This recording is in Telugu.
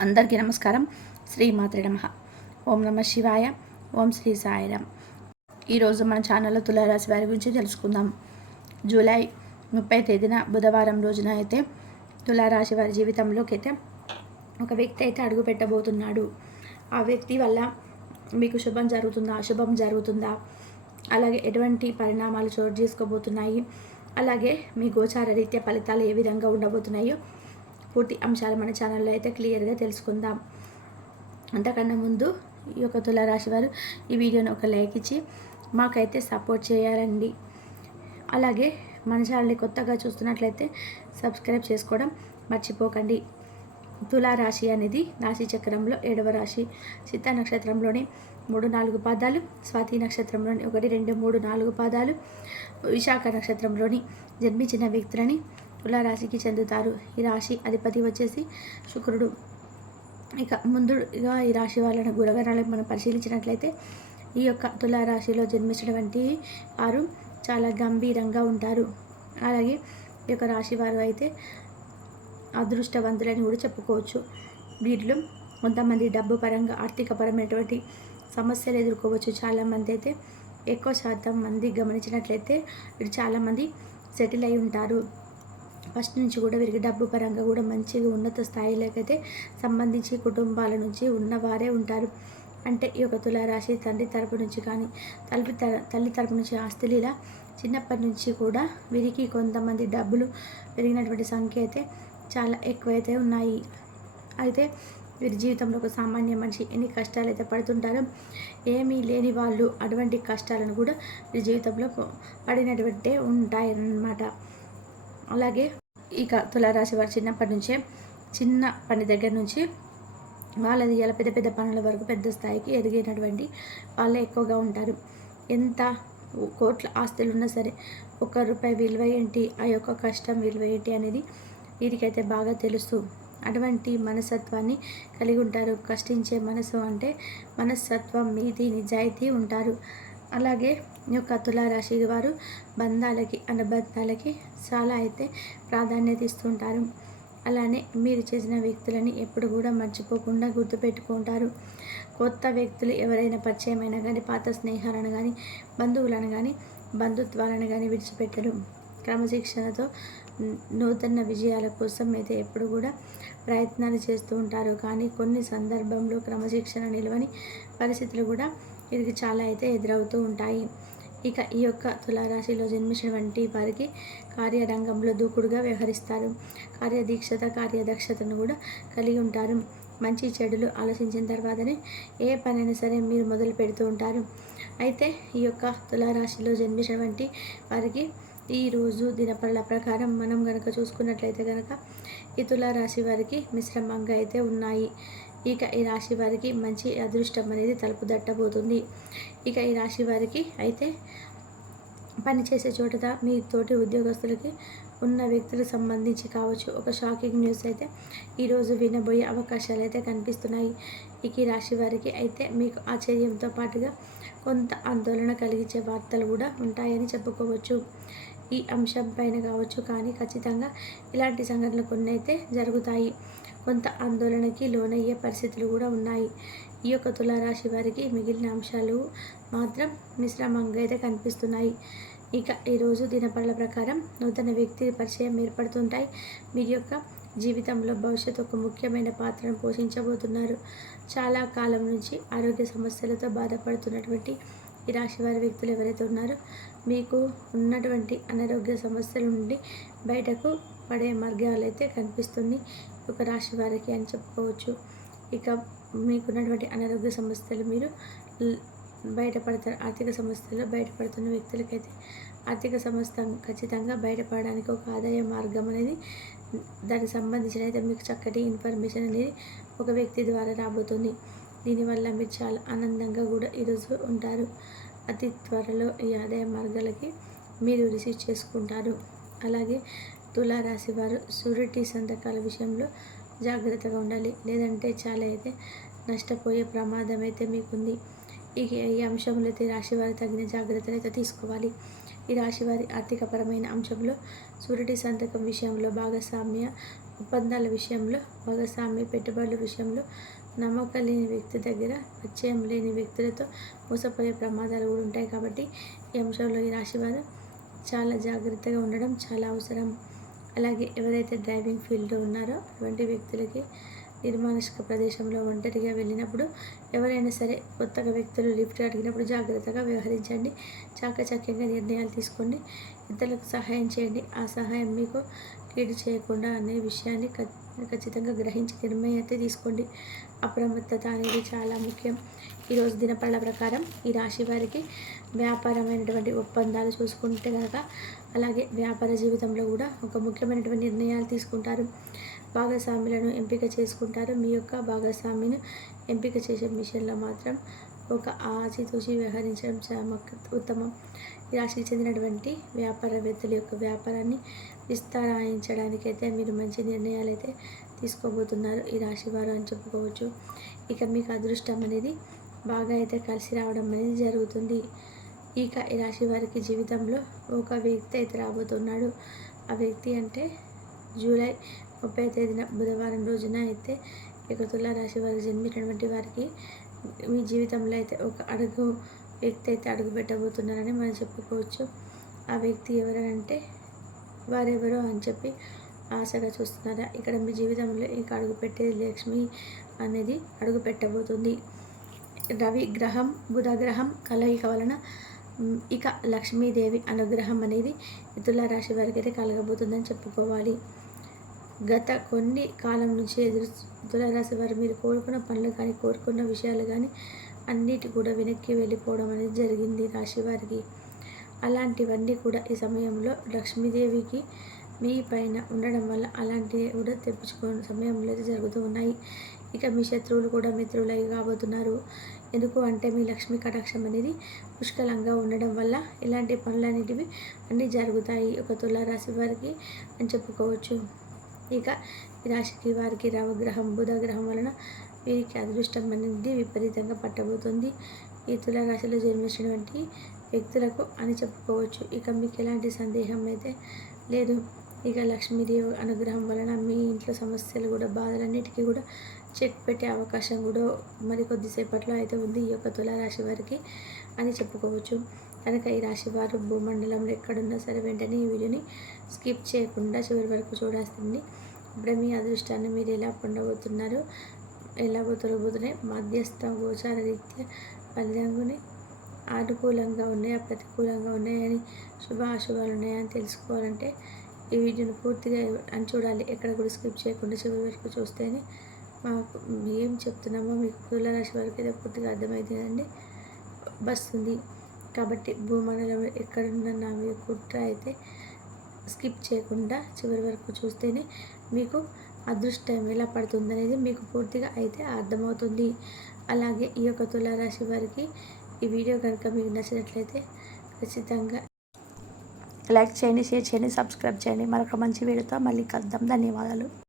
అందరికీ నమస్కారం. శ్రీ మాత్రే నమః. ఓం నమ శివాయ. ఓం శ్రీ సాయిరామ్. ఈరోజు మన ఛానల్లో తులారాశి వారి గురించి తెలుసుకుందాం. జూలై 30 తేదీన బుధవారం రోజున అయితే తులారాశి వారి జీవితంలోకి అయితే ఒక వ్యక్తి అయితే అడుగు పెట్టబోతున్నాడు. ఆ వ్యక్తి వల్ల మీకు శుభం జరుగుతుందా, అశుభం జరుగుతుందా, అలాగే ఎటువంటి పరిణామాలు చోటు చేసుకోబోతున్నాయి, అలాగే మీ గోచార రీత్యా ఫలితాలు ఏ విధంగా ఉండబోతున్నాయో పూర్తి అంశాలు మన ఛానల్లో అయితే క్లియర్గా తెలుసుకుందాం. అంతకన్నా ముందు ఈ యొక్క తులారాశి వారు ఈ వీడియోని ఒక లైక్ ఇచ్చి మాకైతే సపోర్ట్ చేయాలండి. అలాగే మన ఛానల్ని కొత్తగా చూస్తున్నట్లయితే సబ్స్క్రైబ్ చేసుకోవడం మర్చిపోకండి. తులారాశి అనేది రాశి చక్రంలో 7వ రాశి. చిత్త నక్షత్రంలోని 3-4 పాదాలు, స్వాతి నక్షత్రంలోని 1, 2, 3, 4 పాదాలు, విశాఖ నక్షత్రంలోని జన్మించిన వ్యక్తులని తులారాశికి చెందుతారు. ఈ రాశి అధిపతి వచ్చేసి శుక్రుడు. ఇక ముందుగా ఈ రాశి వాళ్ళని గుణగణాలను మనం పరిశీలించినట్లయితే ఈ యొక్క తులారాశిలో జన్మించినటువంటి వారు చాలా గంభీరంగా ఉంటారు. అలాగే ఈ యొక్క రాశి వారు అయితే అదృష్టవంతులని కూడా చెప్పుకోవచ్చు. వీటిలో కొంతమంది డబ్బు పరంగా ఆర్థిక పరమైనటువంటి సమస్యలు ఎదుర్కోవచ్చు. చాలామంది అయితే ఎక్కువ శాతం మంది గమనించినట్లయితే వీరు చాలామంది సెటిల్ అయి ఉంటారు. ఫస్ట్ నుంచి కూడా వీరికి డబ్బు పరంగా కూడా మంచిగా ఉన్నత స్థాయిలోకైతే సంబంధించి కుటుంబాల నుంచి ఉన్నవారే ఉంటారు. అంటే ఈ యొక్క తులారాశి తండ్రి తరపు నుంచి కానీ తల్లి తరపు నుంచి ఆస్తులు ఇలా చిన్నప్పటి నుంచి కూడా వీరికి కొంతమంది డబ్బులు పెరిగినటువంటి సంఖ్య అయితే చాలా ఎక్కువైతే ఉన్నాయి. అయితే వీరి జీవితంలో ఒక సామాన్య మనిషి ఎన్ని కష్టాలు అయితే పడుతుంటారో, ఏమీ లేని వాళ్ళు అటువంటి కష్టాలను కూడా వీరి జీవితంలో పడినటువంటే ఉంటాయన్నమాట. అలాగే ఇక తులారాశి వారు చిన్నప్పటి నుంచే చిన్న పని దగ్గర నుంచి వాళ్ళది ఇలా పెద్ద పెద్ద పనుల వరకు పెద్ద స్థాయికి ఎదిగినటువంటి వాళ్ళే ఎక్కువగా ఉంటారు. ఎంత కోట్ల ఆస్తులు ఉన్నా సరే ₹1 విలువ ఏంటి, ఆ యొక్క కష్టం విలువ ఏంటి అనేది వీరికైతే బాగా తెలుసు. అటువంటి మనస్తత్వాన్ని కలిగి ఉంటారు. కష్టించే మనసు అంటే మనస్తత్వం, నీతి, నిజాయితీ ఉంటారు. అలాగే ఈ యొక్క తులారాశి వారు బంధాలకి, అనుబంధాలకి చాలా అయితే ప్రాధాన్యత ఇస్తుంటారు. అలానే మీరు చేసిన వ్యక్తులని ఎప్పుడు కూడా మర్చిపోకుండా గుర్తుపెట్టుకుంటారు. కొత్త వ్యక్తులు ఎవరైనా పరిచయమైనా కానీ, పాత స్నేహాలను కానీ, బంధువులను కానీ, బంధుత్వాలను కానీ విడిచిపెట్టరు. క్రమశిక్షణతో నూతన విజయాల కోసం అయితే ఎప్పుడు కూడా ప్రయత్నాలు చేస్తూ ఉంటారు. కానీ కొన్ని సందర్భంలో క్రమశిక్షణ నిలవని పరిస్థితులు కూడా వీరికి చాలా అయితే ఎదురవుతూ ఉంటాయి. ఇక ఈ యొక్క తులారాశిలో జన్మించినటువంటి వారికి కార్యరంగంలో దూకుడుగా వ్యవహరిస్తారు. కార్యదీక్షత, కార్యదక్షతను కూడా కలిగి ఉంటారు. మంచి చెడులు ఆలోచించిన తర్వాతనే ఏ పనైనా సరే మీరు మొదలు పెడుతూ ఉంటారు. అయితే ఈ యొక్క తులారాశిలో జన్మించినటువంటి వారికి ఈరోజు దినపరల ప్రకారం మనం కనుక చూసుకున్నట్లయితే కనుక ఈ తులారాశి వారికి మిశ్రమంగా అయితే ఉన్నాయి. ఇక ఈ రాశి వారికి మంచి అదృష్టం అనేది తలుపు దట్టబోతుంది. ఇక ఈ రాశి వారికి అయితే పనిచేసే చోట మీ తోటి ఉద్యోగస్తులకి ఉన్న వ్యక్తులకు సంబంధించి కావచ్చు ఒక షాకింగ్ న్యూస్ అయితే ఈరోజు వినబోయే అవకాశాలు అయితే కనిపిస్తున్నాయి. ఇక ఈ రాశి వారికి అయితే మీకు ఆశ్చర్యంతో పాటుగా కొంత ఆందోళన కలిగించే వార్తలు కూడా ఉంటాయని చెప్పుకోవచ్చు. ఈ అంశం పైన కావచ్చు, కానీ ఖచ్చితంగా ఇలాంటి సంఘటనలు కొన్ని అయితే జరుగుతాయి. కొంత ఆందోళనకి లోనయ్యే పరిస్థితులు కూడా ఉన్నాయి. ఈ యొక్క తులారాశి వారికి మిగిలిన అంశాలు మాత్రం మిశ్రమంగా అయితే కనిపిస్తున్నాయి. ఇక ఈరోజు దినపరల ప్రకారం నూతన వ్యక్తి పరిచయం ఏర్పడుతుంటాయి. వీరి యొక్క జీవితంలో భవిష్యత్తు ఒక ముఖ్యమైన పాత్రను పోషించబోతున్నారు. చాలా కాలం నుంచి ఆరోగ్య సమస్యలతో బాధపడుతున్నటువంటి ఈ రాశి వారి వ్యక్తులు ఎవరైతే ఉన్నారో మీకు ఉన్నటువంటి అనారోగ్య సమస్యల నుండి బయటకు పడే మార్గాలు అయితే కనిపిస్తుంది ఒక రాశి వారికి అని చెప్పుకోవచ్చు. ఇక మీకున్నటువంటి అనారోగ్య సమస్యలు మీరు బయటపడతారు. ఆర్థిక సమస్యలు బయటపడుతున్న వ్యక్తులకైతే ఆర్థిక సమస్య ఖచ్చితంగా బయటపడడానికి ఒక ఆదాయ మార్గం అనేది దానికి సంబంధించిన అయితే మీకు చక్కటి ఇన్ఫర్మేషన్ అనేది ఒక వ్యక్తి ద్వారా రాబోతుంది. దీనివల్ల మీరు చాలా ఆనందంగా కూడా ఈరోజు ఉంటారు. అతి త్వరలో ఈ ఆదాయ మార్గాలకి మీరు రిసీవ్ చేసుకుంటారు. అలాగే తులారాశి వారు షూరిటీ సంతకాల విషయంలో జాగ్రత్తగా ఉండాలి, లేదంటే చాలా అయితే నష్టపోయే ప్రమాదం అయితే మీకుంది. ఈ అంశంలో అయితే రాశి వారు తగిన జాగ్రత్తలు అయితే తీసుకోవాలి. ఈ రాశివారి ఆర్థికపరమైన అంశంలో షూరిటీ సంతకం విషయంలో భాగస్వామ్య ఒప్పందాల విషయంలో, భాగస్వామి పెట్టుబడుల విషయంలో నమ్మకం లేని వ్యక్తి దగ్గర, పరిచయం లేని వ్యక్తులతో మోసపోయే ప్రమాదాలు కూడా ఉంటాయి. కాబట్టి ఈ అంశంలో ఈ రాశివారు చాలా జాగ్రత్తగా ఉండడం చాలా అవసరం. అలాగే ఎవరైతే డ్రైవింగ్ ఫీల్డ్లో ఉన్నారో అటువంటి వ్యక్తులకి నిర్మానుష్క ప్రదేశంలో ఒంటరిగా వెళ్ళినప్పుడు ఎవరైనా సరే కొత్తగా వ్యక్తులు లిఫ్ట్ అడిగినప్పుడు జాగ్రత్తగా వ్యవహరించండి. చాకచక్యంగా నిర్ణయాలు తీసుకోండి. ఇతరులకు సహాయం చేయండి. ఆ సహాయం మీకు కీడు చేయకుండా అనే విషయాన్ని ఖచ్చితంగా గ్రహించి నిర్ణయం అయితే తీసుకోండి. అప్రమత్తత అనేది చాలా ముఖ్యం. ఈరోజు దినపళ్ళ ప్రకారం ఈ రాశి వారికి వ్యాపారమైనటువంటి ఒప్పందాలు చూసుకుంటే కనుక, అలాగే వ్యాపార జీవితంలో కూడా ఒక ముఖ్యమైనటువంటి నిర్ణయాలు తీసుకుంటారు. భాగస్వాములను ఎంపిక చేసుకుంటారు. మీ యొక్క భాగస్వామిని ఎంపిక చేసే విషయంలో మాత్రం ఒక ఆచితూచి వ్యవహరించడం చాలా ఉత్తమం. ఈ రాశికి చెందినటువంటి వ్యాపారవేత్తల యొక్క వ్యాపారాన్ని విస్తరించడానికైతే మీరు మంచి నిర్ణయాలు అయితే తీసుకోబోతున్నారు ఈ రాశి వారు అని చెప్పుకోవచ్చు. ఇక మీకు అదృష్టం అనేది బాగా అయితే కలిసి రావడం అనేది జరుగుతుంది. ఇక ఈ రాశి వారికి జీవితంలో ఒక వ్యక్తి అయితే రాబోతున్నాడు. ఆ వ్యక్తి అంటే జూలై 30వ తేదీన బుధవారం రోజున అయితే ఇక తులా రాశి వారికి జన్మించినటువంటి వారికి మీ జీవితంలో అయితే ఒక వ్యక్తి అయితే అడుగు పెట్టబోతున్నారని మనం చెప్పుకోవచ్చు. ఆ వ్యక్తి ఎవరంటే వారెవరో అని చెప్పి ఆశగా చూస్తున్నారా? ఇక్కడ మీ జీవితంలో ఇక అడుగు పెట్టేది లక్ష్మి అనేది అడుగు పెట్టబోతుంది. రవి గ్రహం బుధ గ్రహం కలయిక వలన ఇక లక్ష్మీదేవి అనుగ్రహం అనేది తులా రాశి వారికి అయితే కలగబోతుందని చెప్పుకోవాలి. గత కొన్ని కాలం నుంచి తులారాశి వారు మీరు కోరుకున్న పనులు కానీ కోరుకున్న విషయాలు కానీ అన్నిటి కూడా వెనక్కి వెళ్ళిపోవడం అనేది జరిగింది రాశి వారికి. అలాంటివన్నీ కూడా ఈ సమయంలో లక్ష్మీదేవికి మీ పైన ఉండడం వల్ల అలాంటివి కూడా తెప్పించుకునే సమయంలో అయితే జరుగుతూ ఉన్నాయి. ఇక మీ శత్రువులు కూడా మిత్రులై కాబోతున్నారు. ఎందుకు అంటే మీ లక్ష్మీ కటాక్షం అనేది పుష్కలంగా ఉండడం వల్ల ఇలాంటి పనులన్నిటివి అన్నీ జరుగుతాయి ఒక తులారాశి వారికి అని చెప్పుకోవచ్చు. ఇక ఈ రాశికి వారికి రవగ్రహం బుధగ్రహం వలన వీరికి అదృష్టం అనేది విపరీతంగా పట్టబోతుంది ఈ తులారాశిలో జన్మించినటువంటి వ్యక్తులకు అని చెప్పుకోవచ్చు. ఇక మీకు ఎలాంటి సందేహం అయితే లేదు. ఇక లక్ష్మీదేవి అనుగ్రహం వలన మీ ఇంట్లో సమస్యలు కూడా బాధలన్నిటికీ కూడా చెక్ పెట్టే అవకాశం కూడా మరి కొద్దిసేపట్లో అయితే ఉంది ఈ యొక్క తులారాశి వారికి అని చెప్పుకోవచ్చు. కనుక ఈ రాశి వారు భూమండలంలో ఎక్కడున్నా సరే వెంటనే ఈ వీడియోని స్కిప్ చేయకుండా చివరి వరకు చూడాల్సింది. ఇప్పుడే మీ అదృష్టాన్ని మీరు ఎలా పొందబోతున్నారు, ఎలా తొలగబోతున్నాయి, మధ్యస్థ గోచార రీత్యా ఫలితంగానే అనుకూలంగా ఉన్నాయా ప్రతికూలంగా ఉన్నాయని అశుభాలు ఉన్నాయని తెలుసుకోవాలంటే ఈ వీడియోని పూర్తిగా అని చూడాలి. ఎక్కడ కూడా స్కిప్ చేయకుండా చివరి వరకు చూస్తేనే మాకు ఏం చెప్తున్నామో మీకు తులారాశి వరకు అయితే పూర్తిగా అర్థమవుతుందండి వస్తుంది. కాబట్టి భూమండలంలో ఎక్కడున్న నా మీ కుట్ర అయితే స్కిప్ చేయకుండా చివరి వరకు చూస్తేనే మీకు అదృష్టం ఎలా పడుతుందనేది మీకు పూర్తిగా అయితే అర్థమవుతుంది. అలాగే ఈ యొక్క తులారాశి వారికి ఈ వీడియో కనుక మీకు నచ్చినట్లయితే ఖచ్చితంగా లైక్ చేయండి, షేర్ చేయండి, సబ్స్క్రైబ్ చేయండి. మరొక మంచి వీడియోతో మళ్ళీ కలుద్దాం. ధన్యవాదాలు.